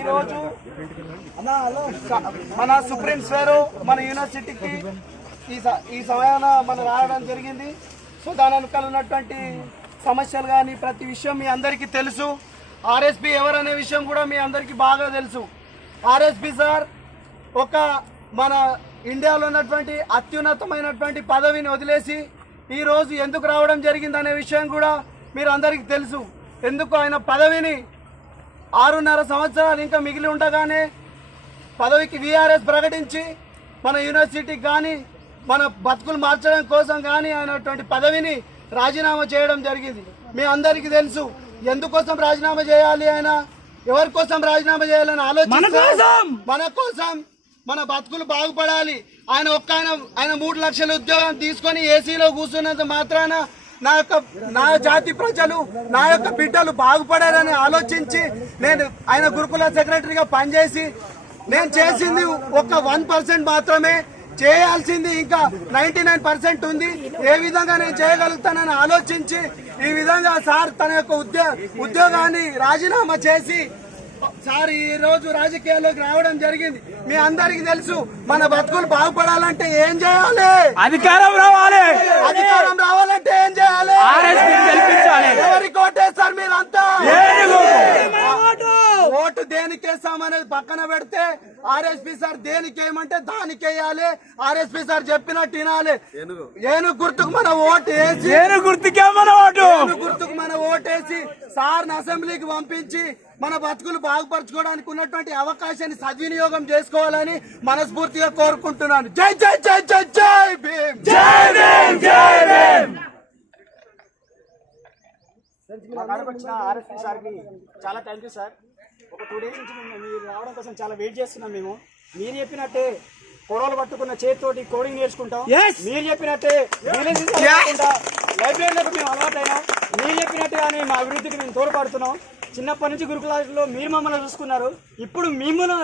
ఈరోజు మన సుప్రీం స్వేరు మన యూనివర్సిటీకి ఈ సమయాన మనం రావడం జరిగింది. సో దాని వెనకాల ఉన్నటువంటి సమస్యలు కానీ ప్రతి విషయం మీ అందరికీ తెలుసు. ఆర్ఎస్పీ ఎవరనే విషయం కూడా మీ అందరికీ బాగా తెలుసు. ఆర్ఎస్పీ సార్ ఒక మన ఇండియాలో ఉన్నటువంటి అత్యున్నతమైనటువంటి పదవిని వదిలేసి ఈరోజు ఎందుకు రావడం జరిగిందనే విషయం కూడా మీరు అందరికీ తెలుసు. ఎందుకు ఆయన పదవిని 6.5 సంవత్సరాలు ఇంకా మిగిలి ఉండగానే పదవికి వీఆర్ఎస్ ప్రకటించి మన యూనివర్సిటీకి కానీ మన బతుకులు మార్చడం కోసం కానీ అయినటువంటి పదవిని రాజీనామా చేయడం జరిగింది. మీ అందరికీ తెలుసు ఎందుకోసం రాజీనామా చేయాలి, ఆయన ఎవరి కోసం రాజీనామా చేయాలని ఆలోచన మన కోసం మన బతుకులు బాగుపడాలి. ఆయన 3 లక్షల ఉద్యోగం తీసుకొని ఏసీలో కూర్చున్నంత మాత్రాన నా జాతి ప్రజలు నా యొక్క బిడ్డలు బాగుపడారని ఆలోచించి నేను ఆయన గురుకుల సెక్రటరీగా పనిచేసి నేను చేసింది ఒక 1% మాత్రమే, చేయాల్సింది ఇంకా 99% ఉంది. ఏ విధంగా నేను చేయగలుగుతానని ఆలోచించి ఈ విధంగా సార్ తన యొక్క ఉద్యోగాన్ని రాజీనామా చేసి సార్ ఈ రోజు రాజకీయాల్లోకి రావడం జరిగింది. మీ అందరికి తెలుసు మన బతుకులు బాగుపడాలంటే ఏం చేయాలి, అధికారం రావాలంటే ఏం చేయాలి, ఎవరికి ఓటేస్తారు మీరంతా, ఓటు దేనికేస్తామనేది పక్కన పెడితే ఆర్ఎస్పీ సార్ దేనికి వేయమంటే దానికి వేయాలి. ఆర్ఎస్పీ సార్ చెప్పినట్టు వినాలి. ఏనుగు గుర్తుకు మన ఓటు వేసి గుర్తుకు మన ఓటేసి సార్ని అసెంబ్లీకి పంపించి మన బతుకులు బాగుపరచుకోవడానికి ఉన్నటువంటి అవకాశాన్ని సద్వినియోగం చేసుకోవాలని మనస్ఫూర్తిగా కోరుకుంటున్నాను. జై జై జై జై జై భీమ్, జై భీమ్, జై భీమ్. వచ్చిన ఆర్ఎస్పీ సార్కి చాలా థ్యాంక్ యూ సార్. ఒక 2 days నుంచి మీరు రావడం కోసం చాలా వెయిట్ చేస్తున్నాం. మీరు చెప్పినట్టే పొడవలు పట్టుకున్న చేతితోటి కోడింగ్ నేర్చుకుంటాం. మీరు చెప్పినట్టే లైబ్రరీలకు మేము అలవాటైనా మీరు చెప్పినట్టుగానే మా అభివృద్ధికి మేము తోడ్పడుతున్నాం. చిన్నప్పటి నుంచి గురుకులాలో మీరు మమ్మల్ని చూసుకున్నారు, ఇప్పుడు మిమ్మల్ని